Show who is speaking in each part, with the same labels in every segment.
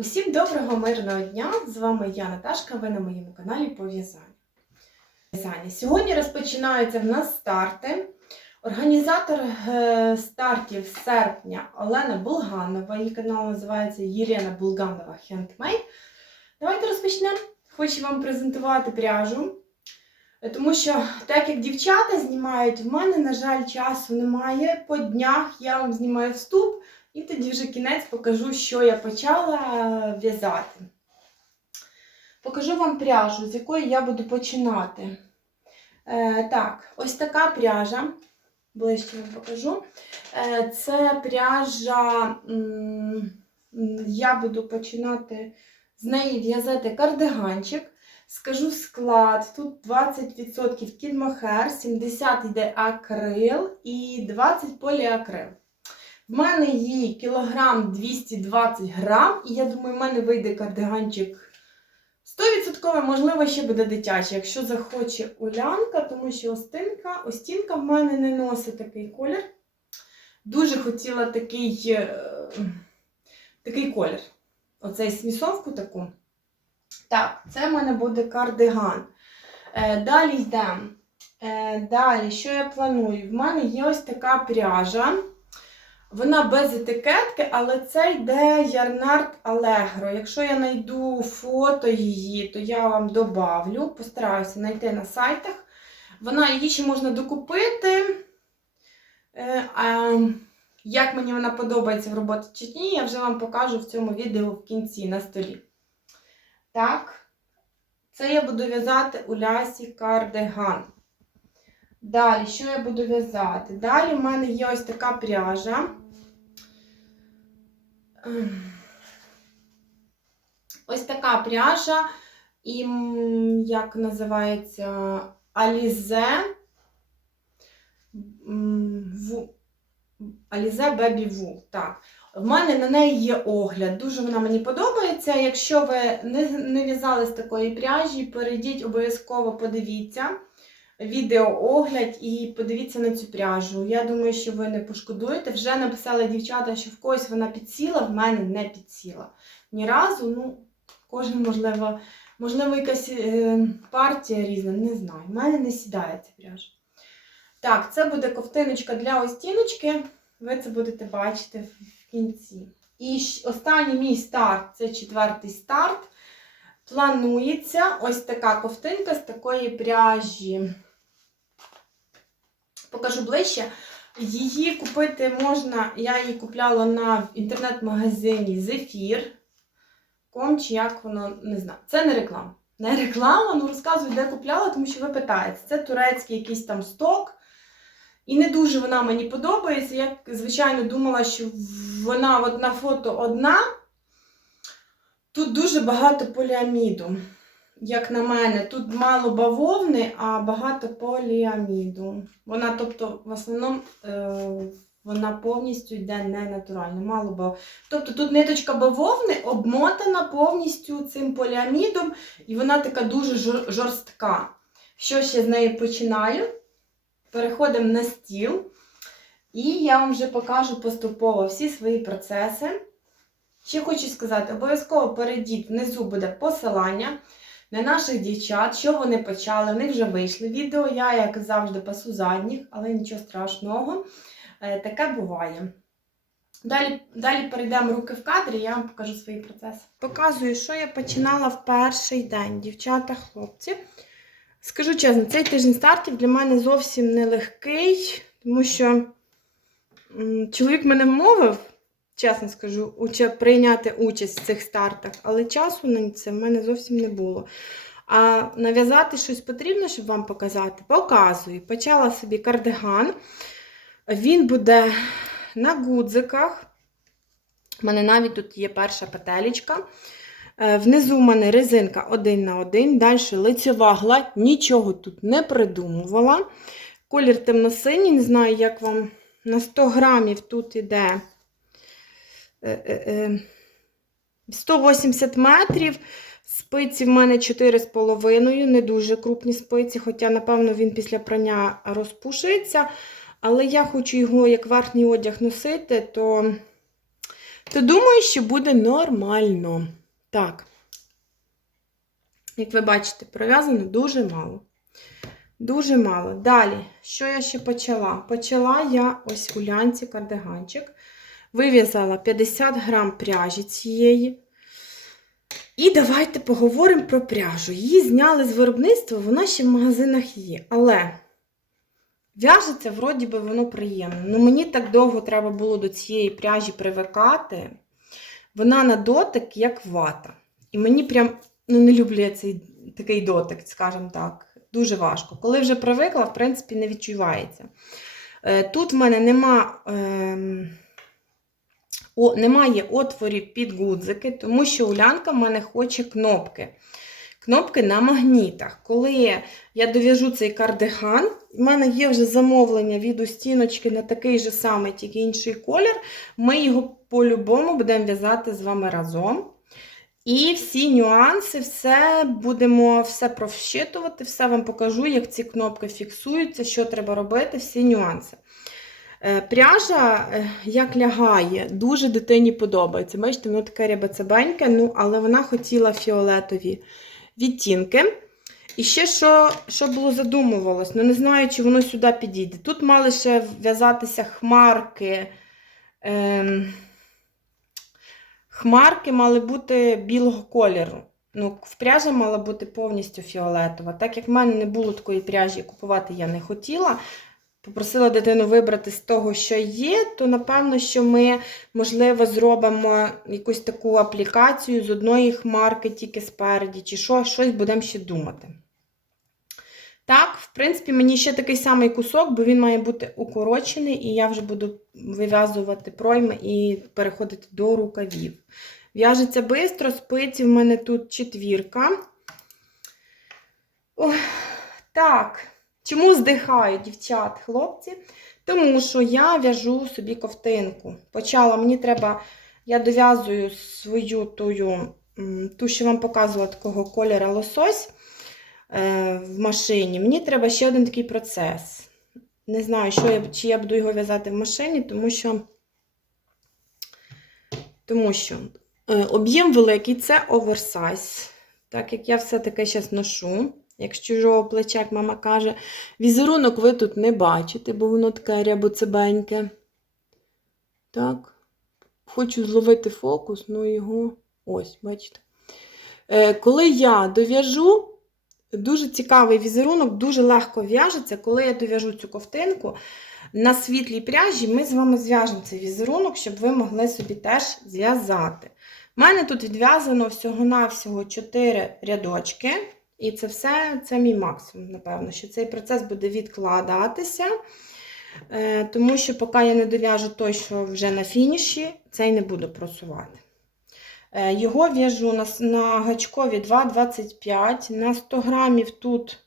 Speaker 1: Усім доброго мирного дня! З вами я, Наташка, ви на моєму каналі по в'язанню. Сьогодні розпочинаються в нас старти. Організатор е, стартів серпня Олена Булганова. Її канал називається Єлена Булганова Handmade. Давайте розпочнемо. Хочу вам презентувати пряжу. Е, Тому що, так як дівчата знімають, в мене, на жаль, часу немає. По днях я вам знімаю вступ. І тоді вже кінець покажу, що я почала в'язати. Покажу вам пряжу, з якої я буду починати. Е, так, ось така пряжа. Ближче вам покажу. Е, це пряжа, я буду починати з неї в'язати кардиганчик. Скажу склад. Тут 20% кідмохер, 70 йде акрил і 20 поліакрил. В мене її кілограм 220 грам, і я думаю, в мене вийде кардиганчик 100%, можливо, ще буде дитячий, якщо захоче Улянка, тому що Остинка, Остінка в мене не носить такий колір. Дуже хотіла такий, е, такий колір. Оцей смісовку таку. Так, це в мене буде кардиган. Е, далі йдемо. Е, далі, що я планую? В мене є ось така пряжа. Вона без етикетки, але це йде Ярнард Allegro. Якщо я знайду фото її, то я вам добавлю. Постараюся знайти на сайтах. Вона її ще можна докупити. Е, як мені вона подобається в роботі чи ні, я вже вам покажу в цьому відео в кінці на столі. Так, це я буду в'язати у лясі кардиган. Далі, що я буду в'язати? Далі в мене є ось така пряжа. Ось така пряжа, і як називається Alize м, Ву- Alize Baby Wool. Так. В мене на неї є огляд. Дуже вона мені подобається. Якщо ви не, не в'язали з такої пряжі, перейдіть обов'язково подивіться відеоогляд і подивіться на цю пряжу. Я думаю, що ви не пошкодуєте. Вже написали дівчата, що в когось вона підсіла, в мене не підсіла. Ні разу, ну, кожен, можливо, можливо, якась е, партія різна, не знаю. В мене не сідає ця пряжа. Так, це буде ковтиночка для остіночки. Ви це будете бачити в кінці. І останній мій старт це четвертий старт. Планується ось така ковтинка з такої пряжі. Покажу ближче. Її купити можна, я її купляла на інтернет-магазині Зефір. Ком чи як воно не знаю. Це не реклама. Не реклама, ну розказую, де купляла, тому що ви питаєте. Це турецький якийсь там сток. І не дуже вона мені подобається. Я, звичайно, думала, що вона от на фото одна. Тут дуже багато поліаміду. Як на мене, тут мало бавовни, а багато поліаміду. Вона, тобто, в основному е, вона повністю йде не натурально. Мало бав... Тобто тут ниточка бавовни обмотана повністю цим поліамідом, і вона така дуже жорстка. Що ще з нею починаю? Переходимо на стіл. І я вам вже покажу поступово всі свої процеси. Ще хочу сказати, обов'язково перейдіть, внизу буде посилання на наших дівчат, що вони почали, вони вже вийшли відео. Я, як завжди, пасу задніх, але нічого страшного. Е, Таке буває. Далі, далі перейдемо руки в кадрі, я вам покажу свої процеси. Показую, що я починала в перший день, дівчата, хлопці. Скажу чесно, цей тиждень стартів для мене зовсім не легкий, тому що чоловік мене вмовив, чесно скажу, прийняти участь в цих стартах, але часу на це в мене зовсім не було. А нав'язати щось потрібно, щоб вам показати. Показую. Почала собі кардиган. Він буде на гудзиках. У мене навіть тут є перша петелечка. Е, Внизу у мене резинка один на один, далі лицьова гладь, нічого тут не придумувала. Колір темно-синій, не знаю, як вам на 100 грамів тут іде 180 метрів. Спиці в мене 4,5, не дуже крупні спиці, хоча, напевно, він після прання розпушиться. Але я хочу його як верхній одяг носити, то то думаю, що буде нормально. Так. Як ви бачите, пров'язано дуже мало. Дуже мало. Далі, що я ще почала? Почала я ось у лянці кардиганчик. Вив'язала 50 грам пряжі цієї. І давайте поговоримо про пряжу. Її зняли з виробництва, вона ще в магазинах є. Але в'яжеться, вроді би, воно приємно. Ну, мені так довго треба було до цієї пряжі привикати. Вона на дотик, як вата. І мені прям ну, не люблю я цей такий дотик, скажімо так. Дуже важко. Коли вже привикла, в принципі, не відчувається. Е, Тут в мене нема, ем, о, немає отворів під гудзики, тому що Улянка в мене хоче кнопки. Кнопки на магнітах. Коли я дов'яжу цей кардиган, в мене є вже замовлення від устіночки на такий же самий, тільки інший колір. Ми його по-любому будемо в'язати з вами разом. І всі нюанси, все будемо все провщитувати, все вам покажу, як ці кнопки фіксуються, що треба робити, всі нюанси. Е, Пряжа, е, як лягає, дуже дитині подобається. Бачите, воно таке рябецебеньке, ну, але вона хотіла фіолетові відтінки. І ще що що було задумувалось, ну не знаю, чи воно сюди підійде. Тут мали ще в'язатися хмарки. Ем, Хмарки мали бути білого кольору. Ну, Пряжа мала бути повністю фіолетова. Так як в мене не було такої пряжі, купувати я не хотіла. Попросила дитину вибрати з того, що є, то напевно, що ми, можливо, зробимо якусь таку аплікацію з одної хмарки тільки спереді, чи що, щось будемо ще думати. Так, в принципі, мені ще такий самий кусок, бо він має бути укорочений, і я вже буду вив'язувати пройми і переходити до рукавів. В'яжеться швидко, спиці в мене тут четвірка. Ох, так, чому здихаю, дівчат, хлопці? Тому що я в'яжу собі ковтинку. Почала, мені треба, я дов'язую свою тую, ту, що вам показувала такого кольору лосось в машині. Мені треба ще один такий процес. Не знаю, що я, чи я буду його в'язати в машині, тому що тому що е, об'єм великий це оверсайз. Так як я все-таки зараз ношу. Як з чужого плеча, як мама каже, візерунок ви тут не бачите, бо воно таке рябоцебеньке. Так, хочу зловити фокус, ну його ось, бачите. Е, коли я дов'яжу, Дуже цікавий візерунок, дуже легко в'яжеться. Коли я дов'яжу цю ковтинку, на світлій пряжі ми з вами зв'яжемо цей візерунок, щоб ви могли собі теж зв'язати. У мене тут відв'язано всього-навсього 4 рядочки. І це все це мій максимум, напевно, що цей процес буде відкладатися. Е, тому що, поки я не дов'яжу той, що вже на фініші, цей не буду просувати. Е, його в'яжу на на гачкові 2,25. На 100 грамів тут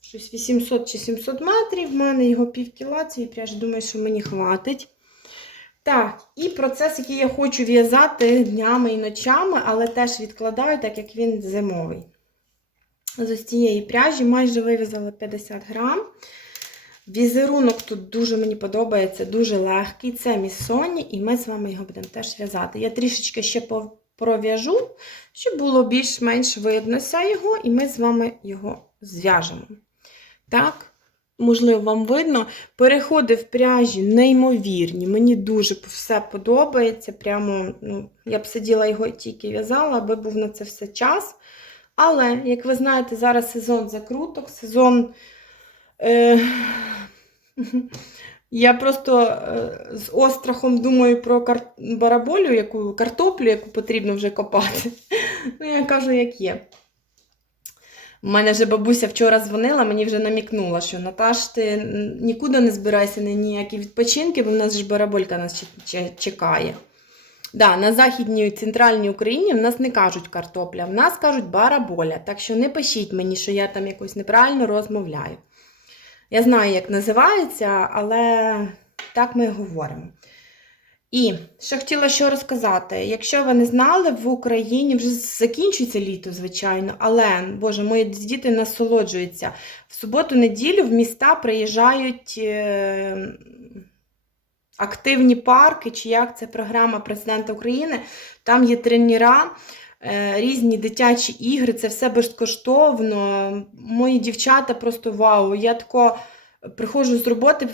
Speaker 1: щось 800 чи 700 метрів. В мене його пів кіла, цієї пряжі, думаю, що мені хватить. Так, і процес, який я хочу в'язати днями і ночами, але теж відкладаю, так як він зимовий. З ось цієї пряжі майже вив'язала 50 грам. Візерунок тут дуже мені подобається, дуже легкий. Це місоні, і ми з вами його будемо теж в'язати. Я трішечки ще пров'яжу, щоб було більш-менш виднося його, і ми з вами його зв'яжемо. Так, можливо, вам видно, переходи в пряжі неймовірні. Мені дуже все подобається. Прямо, ну, Я б сиділа його тільки в'язала, аби був на це все час. Але, як ви знаєте, зараз сезон закруток, сезон. Е я просто е, з острахом думаю про кар... бараболю, яку картоплю, яку потрібно вже копати. Ну, я кажу, як є. У мене вже бабуся вчора дзвонила, мені вже намікнула, що Наташ, ти нікуди не збирайся на ніякі відпочинки, бо в нас ж бараболька нас чекає. Да, На Західній і центральній Україні в нас не кажуть картопля, в нас кажуть бараболя. Так що не пишіть мені, що я там якось неправильно розмовляю. Я знаю, як називається, але так ми говоримо. І ще хотіла що розказати. Якщо ви не знали, в Україні вже закінчується літо, звичайно, але, Боже, мої діти насолоджуються. В суботу-неділю в міста приїжджають е, активні парки, чи як це програма президента України. Там є тренера, е, різні дитячі ігри, це все безкоштовно. Мої дівчата просто вау. Я тако приходжу з роботи,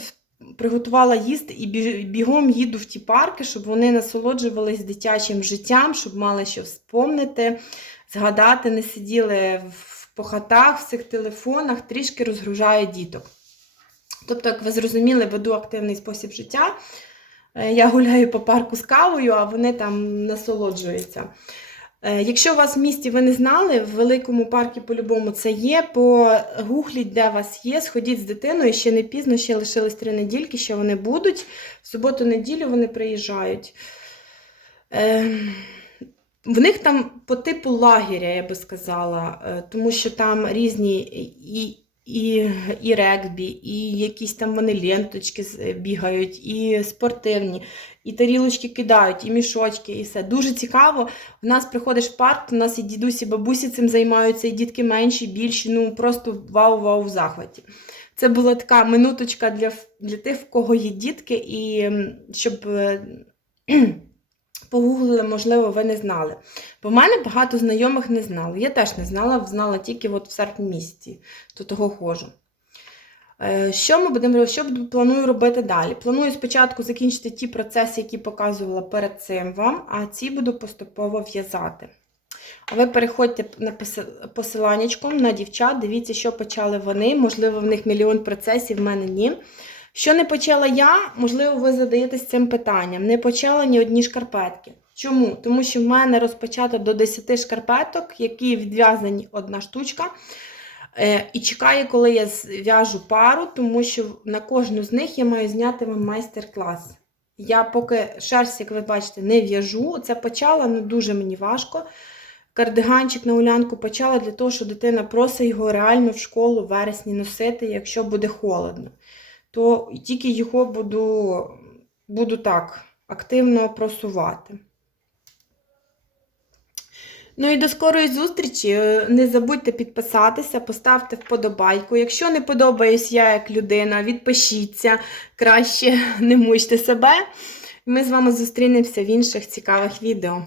Speaker 1: приготувала їсти і бігом їду в ті парки, щоб вони насолоджувались дитячим життям, щоб мали що вспомнити, згадати, не сиділи в по хатах, в цих телефонах, трішки розгружаю діток. Тобто, як ви зрозуміли, веду активний спосіб життя. Е, Я гуляю по парку з кавою, а вони там насолоджуються. Е, Якщо у вас в місті ви не знали, в великому парку по-любому це є. Погугліть, де вас є, сходіть з дитиною, ще не пізно, ще лишилось три недільки, ще вони будуть. В суботу-неділю вони приїжджають. Е, В них там по типу лагеря, я би сказала, тому що там різні і, і, і регбі, і якісь там вони ленточки бігають, і спортивні, і тарілочки кидають, і мішочки, і все. Дуже цікаво. В нас приходиш в парк, у нас і дідусі, і бабусі цим займаються, і дітки менші, більші. Ну просто вау-вау в захваті. Це була така минуточка для, для тих, в кого є дітки, і щоб е, погуглили, можливо, ви не знали. Бо в мене багато знайомих не знали. Я теж не знала, знала тільки от в серпні місяці, до того ходжу. Е, Що ми будемо? Що планую робити далі? Планую спочатку закінчити ті процеси, які показувала перед цим вам, а ці буду поступово в'язати. А ви переходьте на посиланнячком на дівчат, дивіться, що почали вони. Можливо, в них мільйон процесів, в мене ні. Що не почала я, можливо, ви задаєтесь цим питанням. Не почала ні одні шкарпетки. Чому? Тому що в мене розпочато до 10 шкарпеток, які відв'язані одна штучка. Е, І чекаю, коли я зв'яжу пару, тому що на кожну з них я маю зняти вам майстер-клас. Я поки шерсть, як ви бачите, не в'яжу. Це почала, але дуже мені важко. Кардиганчик на улянку почала для того, що дитина просить його реально в школу в вересні носити, якщо буде холодно. То тільки його буду, буду так активно просувати. Ну і до скорої зустрічі. Е, Не забудьте підписатися, поставте вподобайку. Якщо не подобаюсь я як людина, відпишіться, краще не мучте себе. Ми з вами зустрінемося в інших цікавих відео.